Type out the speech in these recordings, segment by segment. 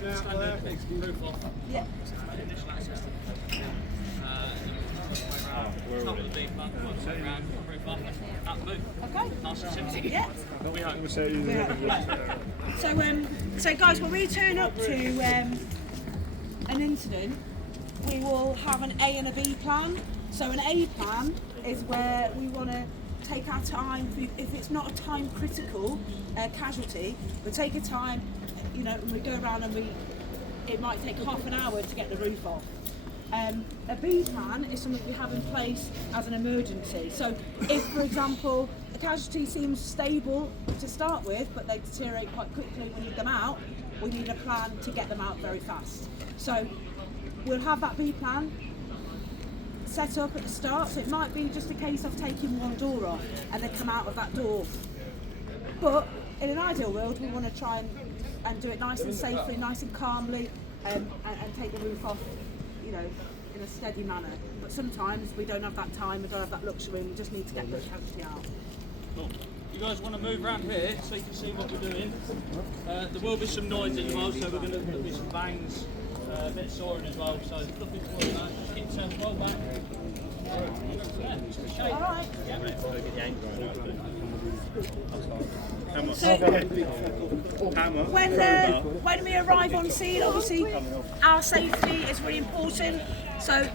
roof off. Yeah. Initial access to top of the beam bunk, work around, roof off, up the boot. Okay. Nice and simple. Yeah. We hope. So guys, when we turn up to an incident, we will have an A and a B plan. So an A plan is where we want to take our time. If it's not a time critical casualty, we take a time. You know, we go around and it might take half an hour to get the roof off. A B plan is something we have in place as an emergency. So if, for example, a casualty seems stable to start with, but they deteriorate quite quickly, we need them out, we need a plan to get them out very fast. So we'll have that B plan set up at the start. So it might be just a case of taking one door off and they come out of that door. But in an ideal world, we want to try and do it nice and safely, nice and calmly, and take the roof off, you know, in a steady manner. But sometimes we don't have that time, we don't have that luxury, and we just need to get the casualty out. Cool. You guys want to move around here so you can see what we're doing? There will be some noise as well, so there'll be some bangs, a bit of sawing as well, so nothing to worry about. Just keep yourself well back. Alright. So, when we arrive on scene, obviously our safety is really important. So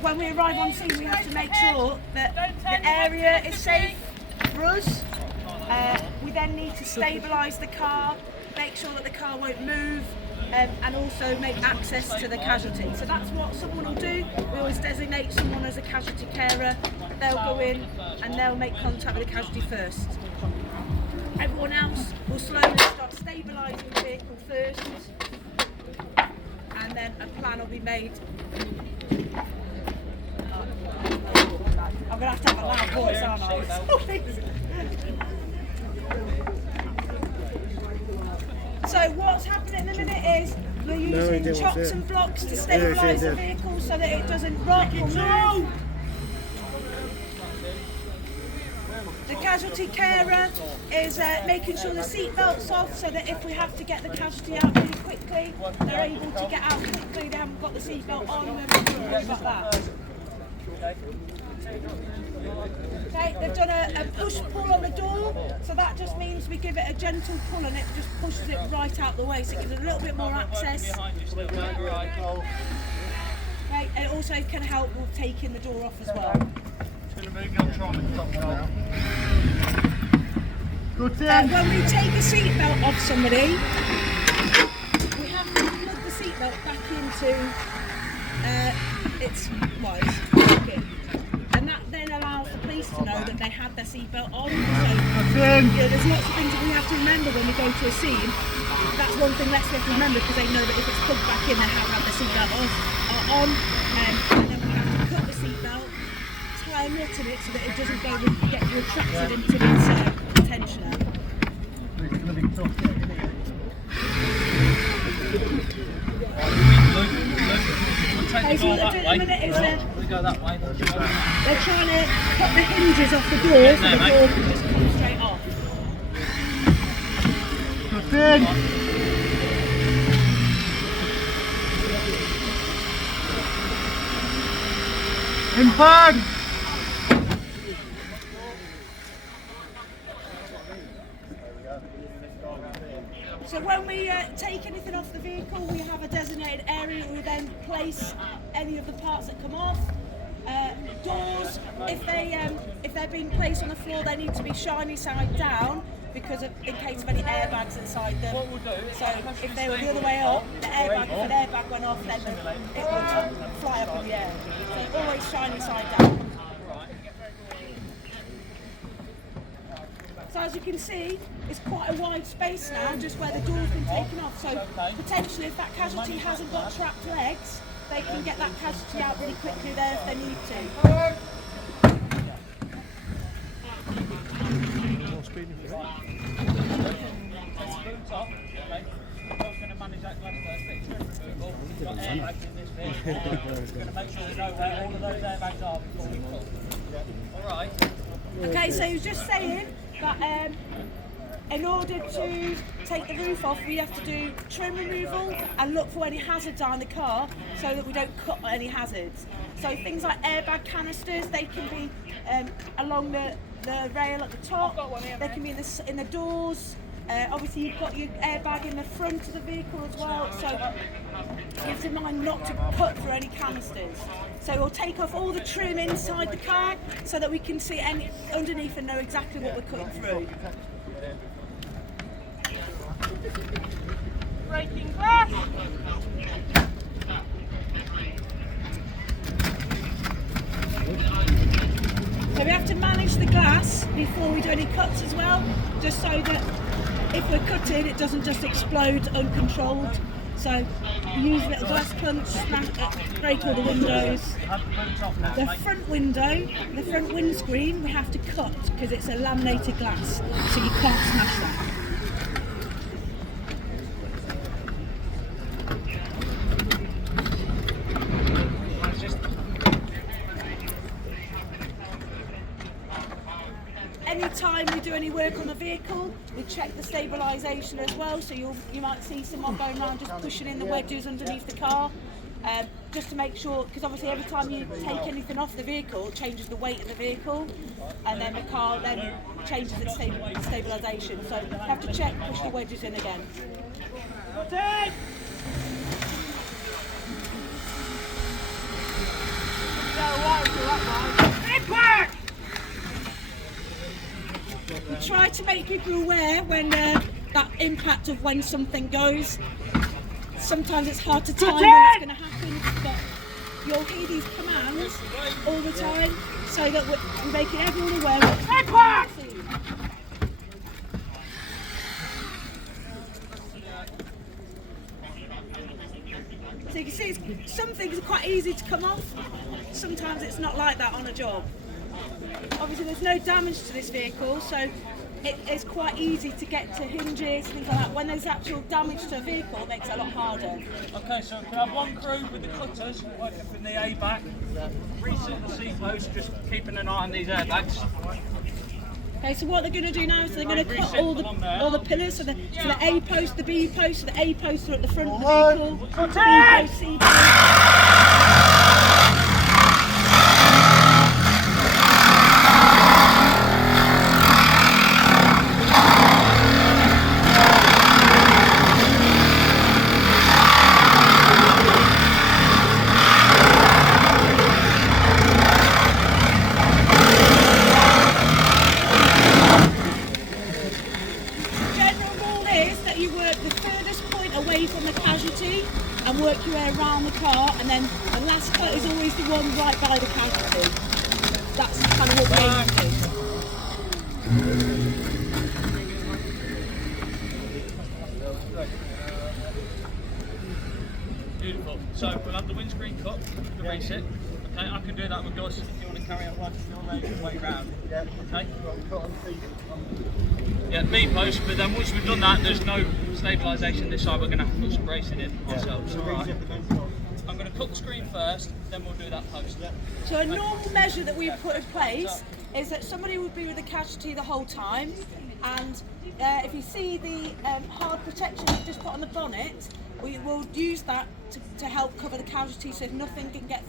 when we arrive on scene, we have to make sure that the area is safe for us. We then need to stabilise the car, make sure that the car won't move, and also make access to the casualty. So that's what someone will do. We always designate someone as a casualty carer. They'll go in and they'll make contact with the casualty first. Everyone else will slowly start stabilising the vehicle first, and then a plan will be made. I'm going to have a loud voice, aren't I? So what's happening in a minute is we're using chocks and blocks to stabilise the vehicle so that it doesn't rock or move. The casualty carer is making sure the seat belt's off so that if we have to get the casualty out really quickly, they're able to get out quickly, they haven't got the seat belt on, we haven't got to worry about that. Okay, they've done a push-pull on the door, so that just means we give it a gentle pull and it just pushes it right out the way, so it gives it a little bit more access. Okay, and it also can help with taking the door off as well. When we take a seatbelt off somebody, we have to plug the seatbelt back into its pocket, and that then allows the police to know that they had their seatbelt on. So, there's lots of things that we have to remember when we go to a scene. That's one thing less we have to remember, because they know that if it's plugged back in, they have had their seatbelt on, and then we have to cut the seatbelt, tie a knot in it so that it doesn't get retracted into its tensioner. Okay, so what they're doing at the minute is they're trying to cut the hinges off the door so the door can just come straight off. Impact! So when we take anything off the vehicle, we have a designated area where we then place any of the parts that come off. Doors, if they're being placed on the floor, they need to be shiny side down, because in case of any airbags inside them. So if they were the other way up, if an airbag went off, then it would fly up in the air. So always shiny side down. So as you can see, it's quite a wide space now, just where the door's been taken off. So potentially, if that casualty hasn't got trapped legs, they can get that casualty out really quickly there if they need to. Okay, so he was just saying that in order to take the roof off, we have to do trim removal and look for any hazards on the car so that we don't cut any hazards. So things like airbag canisters, they can be along the rail at the top, they can be in the doors. Obviously you've got your airbag in the front of the vehicle as well, so you have to mind not to cut through any canisters. So we'll take off all the trim inside the car so that we can see any underneath and know exactly what we're cutting through. Breaking glass! So we have to manage the glass before we do any cuts as well, just so that if we're cutting, it doesn't just explode uncontrolled. So use little glass punch, break all the windows. The front window, the front windscreen, we have to cut because it's a laminated glass, so you can't smash that. Anytime we do any work on the vehicle, we check the stabilisation as well. So you might see someone going around just pushing in the wedges underneath the car, just to make sure, because obviously every time you take anything off the vehicle, it changes the weight of the vehicle, and then the car then changes its stabilisation. So you have to check, push the wedges in again. Impact! We try to make people aware when that impact of when something goes. Sometimes it's hard to time when it's going to happen, but you'll hear these commands all the time so that we're making everyone aware of Impact! So you can see some things are quite easy to come off. Sometimes it's not like that on a job. Obviously there's no damage to this vehicle, so it's quite easy to get to hinges, things like that. When there's actual damage to a vehicle, it makes it a lot harder. Okay, so can I have one crew with the cutters working from the A back, reset the seat post, just keeping an eye on these airbags. Okay, so what they're going to do now is they're going to cut all the pillars, so the A post, the B post, so the A posts are at the front of the vehicle, B post, C post. Away from the casualty and work your way around the car, and then the last cut is always the one right by the casualty. That's kind of what we're aiming to. Beautiful. So we'll have the windscreen cut, the reset. Okay, I can do that with Gus if you want to carry on like your way round. Okay. Yeah, B post, but then once we've done that, there's no stabilisation this side. We're going to have to put some bracing in ourselves. Alright. I'm going to cut the screen first, then we'll do that post. So a normal measure that we put in place is that somebody would be with the casualty the whole time, and if you see the hard protection we've just put on the bonnet, we will use that to help cover the casualty, so if nothing can get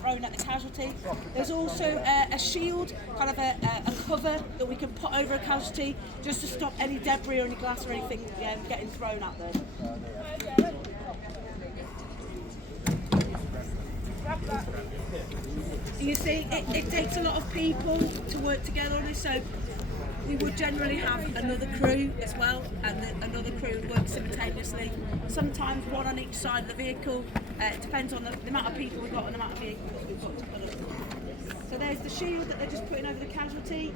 thrown at the casualty. There's also a shield, kind of a cover that we can put over a casualty just to stop any debris or any glass or anything getting thrown at them. You see, it takes a lot of people to work together on this, so we would generally have another crew as well, and another crew would work simultaneously. Sometimes one on each side of the vehicle. It depends on the amount of people we've got and the amount of vehicles we've got to put up. So there's the shield that they're just putting over the casualty.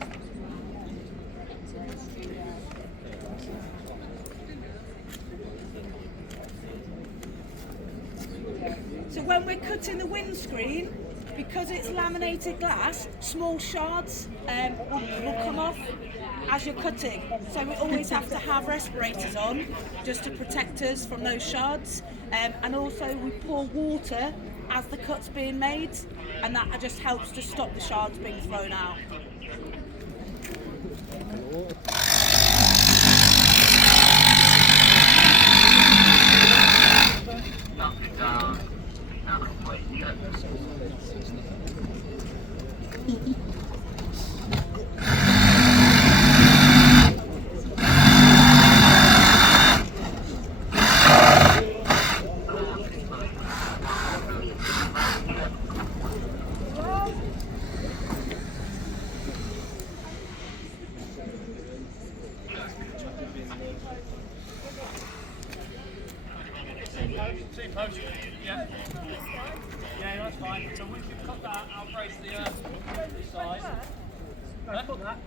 So when we're cutting the windscreen, because it's laminated glass, small shards will come off as you're cutting. So we always have to have respirators on just to protect us from those shards. And also we pour water as the cut's being made, and that just helps to stop the shards being thrown out. Two posts. Yeah. Yeah, that's fine. So once you've cut that, I'll brace the side. Huh? Put that.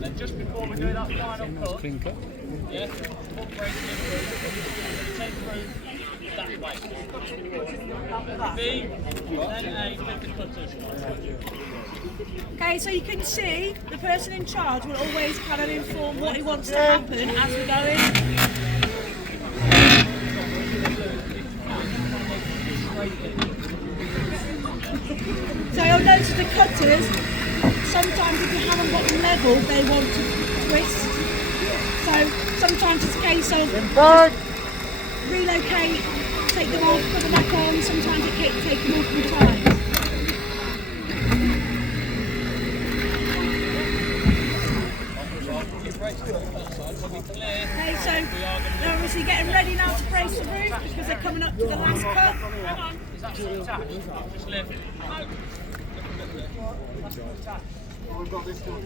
And just before we do that final cut, yeah, put brake in, take through that way. B, then A with the cutters. Okay, so you can see the person in charge will always kind of inform what he wants to happen as we go in. So you'll notice the cutters, sometimes if you haven't got them level, they want to twist. So sometimes it's a case of relocate, take them off, put them back on. Sometimes it can take multiple times. Okay, so they're obviously getting ready now to brace the roof because they're coming up to the last cut. Is that still attached? Just lift. We've got this one.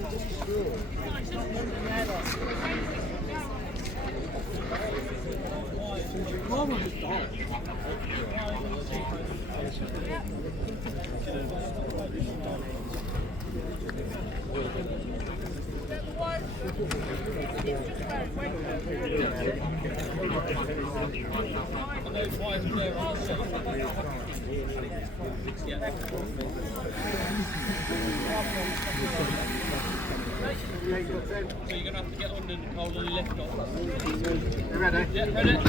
So you're going to have to get under the pole and lift off. You ready? Yeah, ready? Good.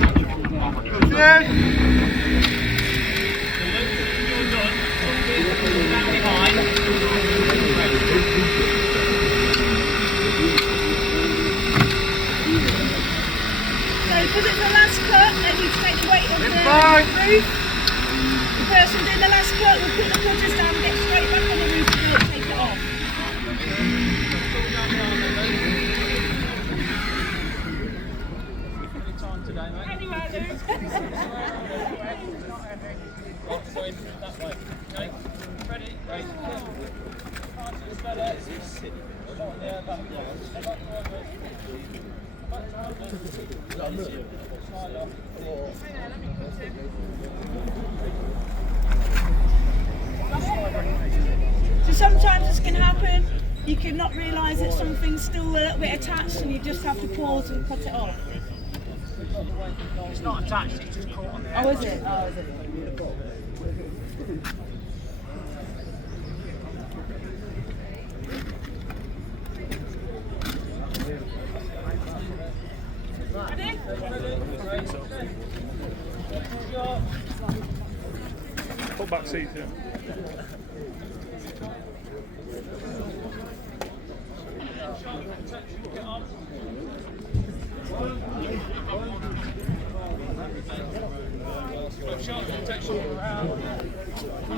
You're done. Down behind. So because it's the last cut, they need to take the weight off the roof. The person doing the last cut will put the cutters down and get straight back on the roof and take it off. Today, mate. Anyway, Right, going that way. Okay? Ready? Right. Arms to the belly. Yeah, back. Back forward. Slide off. so sometimes this can happen. You can not realise that something's still a little bit attached and you just have to pause and cut it off. It's not attached, it's just caught on there. Oh, is it? Oh, is it? Put back seat, yeah.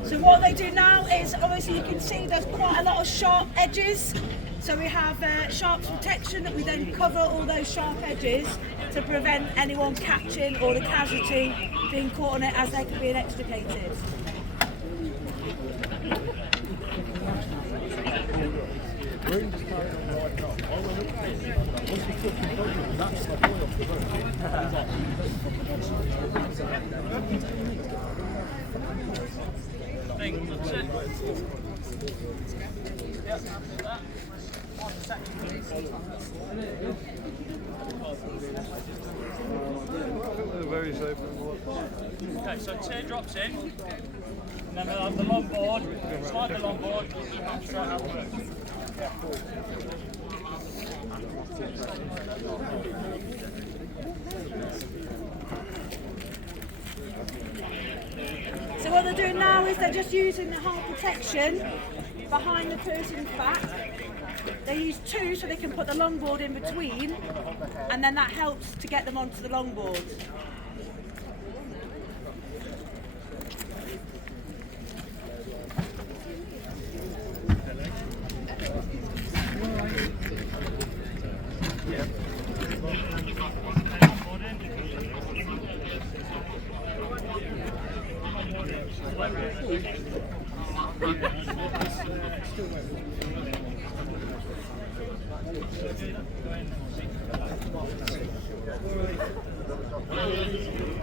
So what they do now is, obviously you can see there's quite a lot of sharp edges. So we have sharps protection that we then cover all those sharp edges to prevent anyone catching or the casualty being caught on it as they're being extricated. Very safe. Okay, so teardrops in, and then we'll have the long board, slide the long board, and straight out. So what they're doing now is they're just using the hard protection behind the person's back They use two so they can put the longboard in between, and then that helps to get them onto the longboard.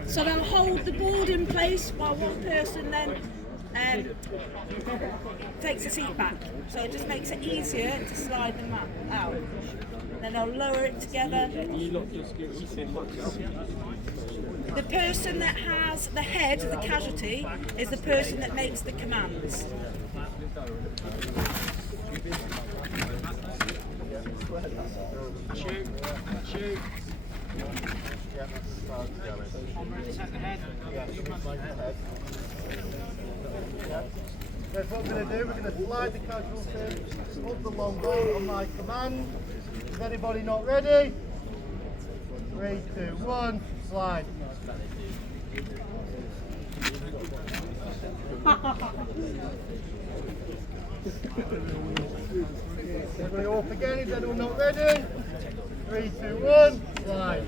So they'll hold the board in place while one person then takes the seat back. So it just makes it easier to slide them out. Then they'll lower it together. The person that has the head, the casualty, is the person that makes the commands. Shoot. Shoot. Yeah, that's what we're going to do. We're going to slide the casualty up the longboard on my command. Is anybody not ready? 3, 2, 1, slide. Everybody off again. Is anyone not ready? 3, 2, 1, slide.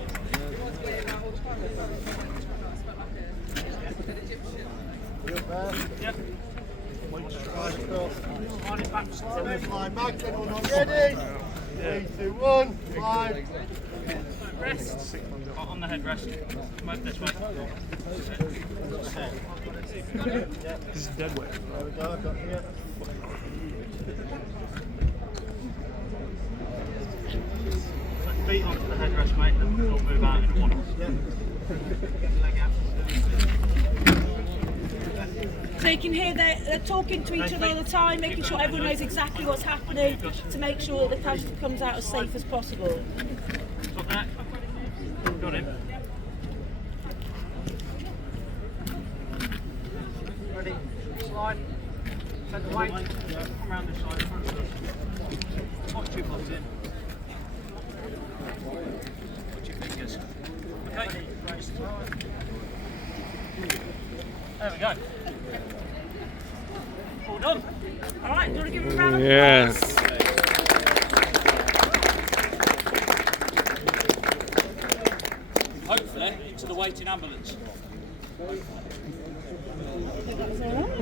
Yep. Slide across. Slide back. Anyone not ready? 3, 2, 1, slide. Rest. On the headrest. Move this way. This is dead weight. There we go. I've got here. Feet onto the headrest, mate, and we'll move out in one. So you can hear they're talking to each other all the time, making sure everyone knows exactly what's happening to make sure that the casualty comes out as safe as possible. Stop that. Got him. Ready? Slide. Set the weight. Come around this side. Front of us. Not too close in. Put your fingers. Okay. There we go. All done. All right, do you want to give them a round of Yes. applause? Hopefully into the waiting ambulance.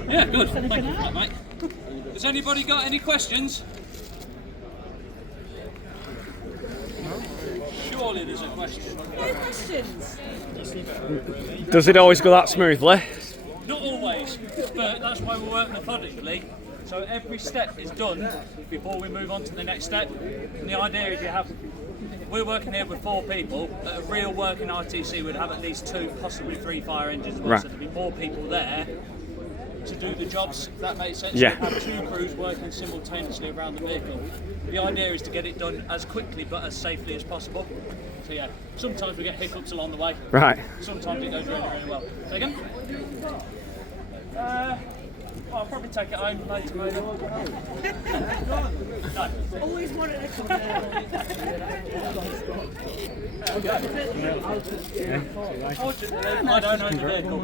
Yeah, good. Thank you for that, mate. Has anybody got any questions? Surely there's a question. No questions. Does it always go that smoothly? Not always, but that's why we work methodically. So every step is done before we move on to the next step. And the idea is we're working here with 4 people. At a real working RTC would have at least 2, possibly 3 fire engines. Right. So there'd be more people there to do the jobs, if that makes sense. Yeah. We have 2 crews working simultaneously around the vehicle. The idea is to get it done as quickly but as safely as possible. So yeah, sometimes we get hiccups along the way. Right. Sometimes it goes really, really well. Say again? I'll probably take it home later, maybe. No. Always wanted to come Unfortunately, I don't own the vehicle.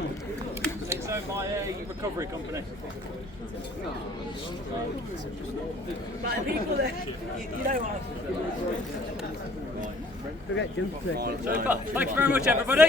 It's owned by a recovery company. Like the people that you know of. Super. Thank you very much, everybody.